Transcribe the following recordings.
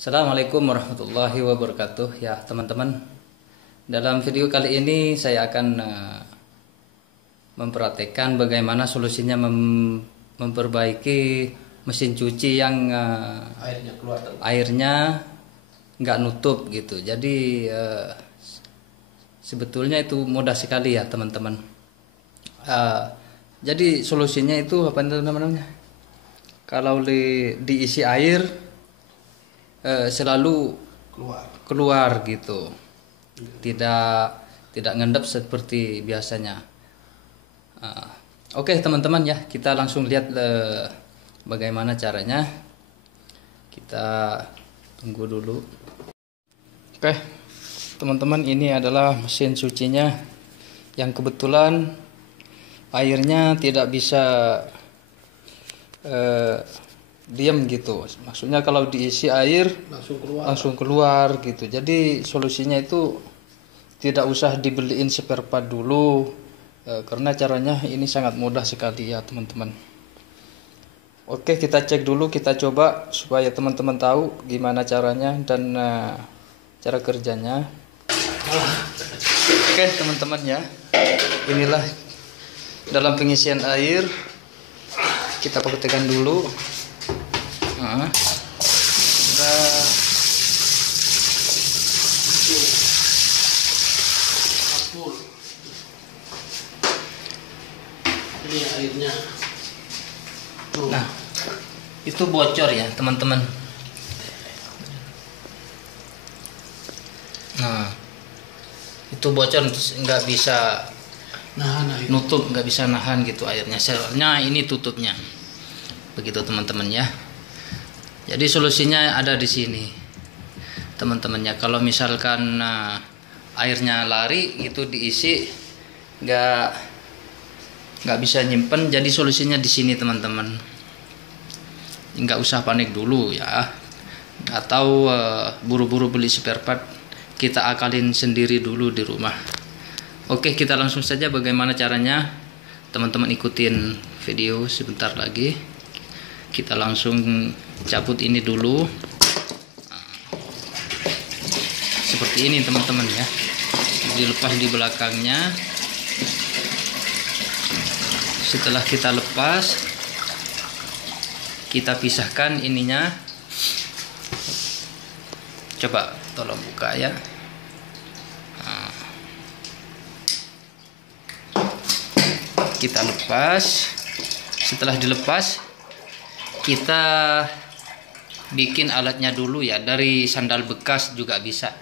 Assalamualaikum warahmatullahi wabarakatuh. Ya teman-teman, dalam video kali ini saya akan memperhatikan bagaimana solusinya memperbaiki mesin cuci yang airnya nggak nutup gitu. Jadi sebetulnya itu mudah sekali ya teman-teman. Jadi solusinya itu apa namanya? Kalau diisi air selalu keluar gitu, tidak ngendap seperti biasanya. Oke teman-teman ya, kita langsung lihat bagaimana caranya. Kita tunggu dulu. Oke teman-teman, ini adalah mesin cucinya yang kebetulan airnya tidak bisa diam gitu. Maksudnya kalau diisi air langsung keluar gitu. Jadi solusinya itu tidak usah dibeliin spare part dulu, karena caranya ini sangat mudah sekali ya teman-teman. Oke, kita cek dulu, kita coba supaya teman-teman tahu gimana caranya dan cara kerjanya. Oke teman-teman ya, inilah dalam pengisian air. Kita pakai tekan dulu. Ini airnya. Nah, itu bocor ya teman-teman. Nah, itu bocor nggak bisa nutup, nggak bisa nahan gitu airnya. Soalnya ini tutupnya. Begitu teman-teman ya. Jadi solusinya ada di sini teman-temannya. Kalau misalkan airnya lari itu diisi nggak bisa nyimpen, jadi solusinya di sini teman-teman. Nggak usah panik dulu ya, atau buru-buru beli spare part, kita akalin sendiri dulu di rumah. Oke, kita langsung saja bagaimana caranya. Teman-teman ikutin video sebentar lagi. Kita langsung cabut ini dulu. Seperti ini teman-teman ya. Dilepas di belakangnya. Setelah kita lepas, kita pisahkan ininya. Coba tolong buka ya. Kita lepas. Setelah dilepas, kita bikin alatnya dulu ya, dari sandal bekas juga bisa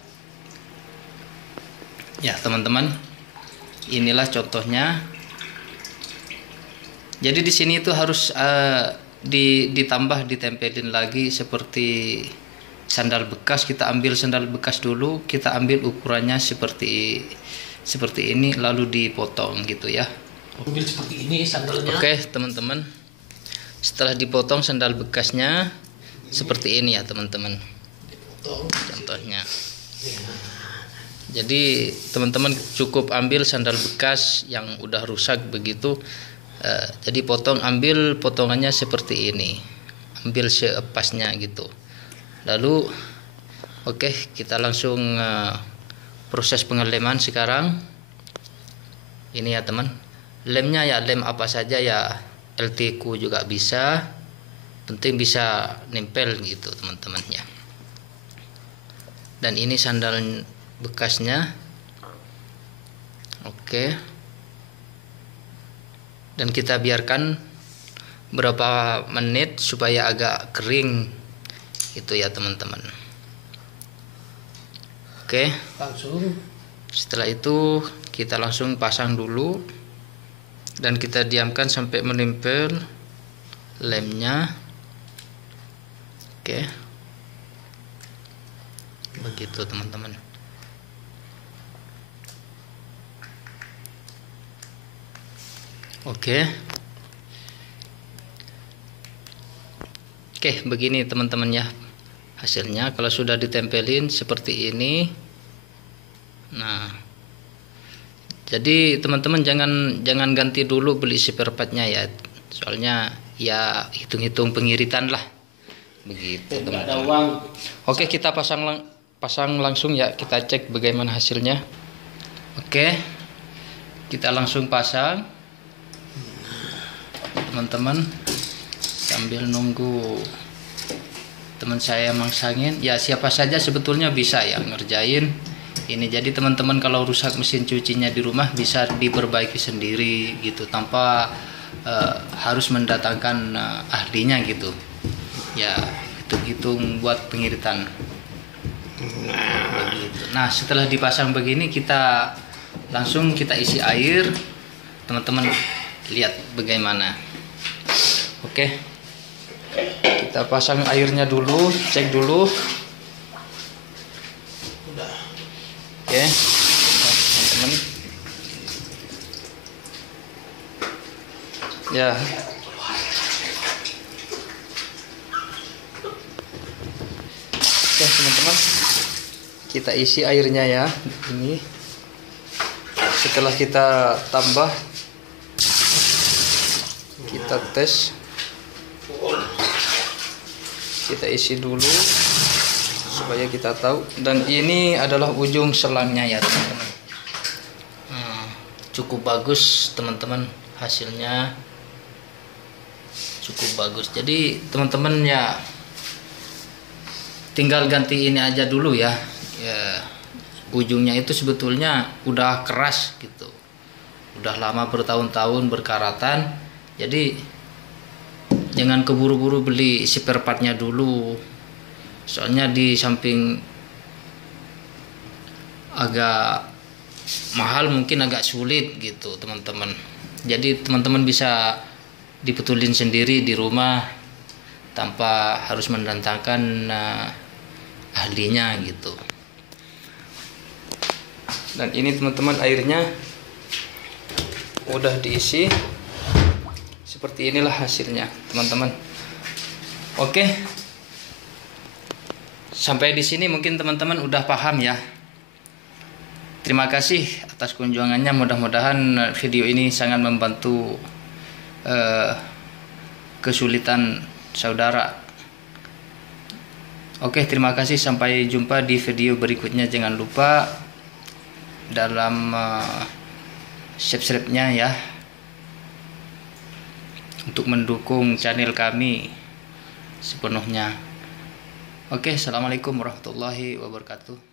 ya teman-teman. Inilah contohnya. Jadi di sini itu harus ditempelin lagi seperti sandal bekas. Kita ambil sandal bekas dulu, kita ambil ukurannya seperti ini, lalu dipotong gitu ya. Ambil seperti ini sandalnya. Oke teman-teman, setelah dipotong sandal bekasnya seperti ini ya teman-teman, contohnya. Jadi teman-teman cukup ambil sandal bekas yang udah rusak begitu, jadi ambil potongannya seperti ini, ambil sepasnya gitu. Lalu oke, kita langsung proses pengeleman sekarang. Ini ya teman, lemnya ya lem apa saja ya, LTQ juga bisa, penting bisa nempel gitu teman-teman ya. Dan ini sandal bekasnya. Oke, dan kita biarkan berapa menit supaya agak kering gitu ya teman-teman. Oke, Langsung setelah itu kita langsung pasang dulu dan kita diamkan sampai menempel lemnya. Oke, begitu teman-teman. Oke, begini teman-teman ya hasilnya. Kalau sudah ditempelin seperti ini. Nah, jadi teman-teman jangan ganti dulu beli spare partnya ya, soalnya ya hitung-hitung pengiritan lah. begitu Nggak ada teman-teman. uang. Oke, kita pasang langsung ya, kita cek bagaimana hasilnya. Oke, kita langsung pasang teman-teman, sambil nunggu teman saya mangsangin. Ya siapa saja sebetulnya bisa ya ngerjain ini. Jadi teman-teman kalau rusak mesin cucinya di rumah bisa diperbaiki sendiri gitu, tanpa harus mendatangkan ahlinya gitu ya, hitung-hitung buat pengiritan begitu. Nah setelah dipasang begini, kita langsung kita isi air, teman-teman lihat bagaimana. Oke, kita pasang airnya dulu, cek dulu. Oke, teman-teman ya. Oke teman-teman, kita isi airnya ya. Ini setelah kita tambah, kita tes, kita isi dulu supaya kita tahu. Dan ini adalah ujung selangnya ya teman-teman. Cukup bagus teman-teman, hasilnya cukup bagus. Jadi teman-teman ya tinggal ganti ini aja dulu ya. Ya, ujungnya itu sebetulnya udah keras gitu, udah lama bertahun-tahun berkaratan. Jadi jangan keburu-buru beli spare partnya dulu, soalnya di samping agak mahal mungkin agak sulit gitu teman-teman. Jadi teman-teman bisa dibetulin sendiri di rumah tanpa harus mendatangkan ahlinya gitu. Dan ini teman-teman airnya udah diisi, seperti inilah hasilnya teman-teman. Oke, sampai di sini mungkin teman-teman udah paham ya. Terima kasih atas kunjungannya, mudah-mudahan video ini sangat membantu kesulitan saudara. Oke, terima kasih, sampai jumpa di video berikutnya. Jangan lupa dalam subscribe-nya ya, untuk mendukung channel kami sepenuhnya. Oke, assalamualaikum warahmatullahi wabarakatuh.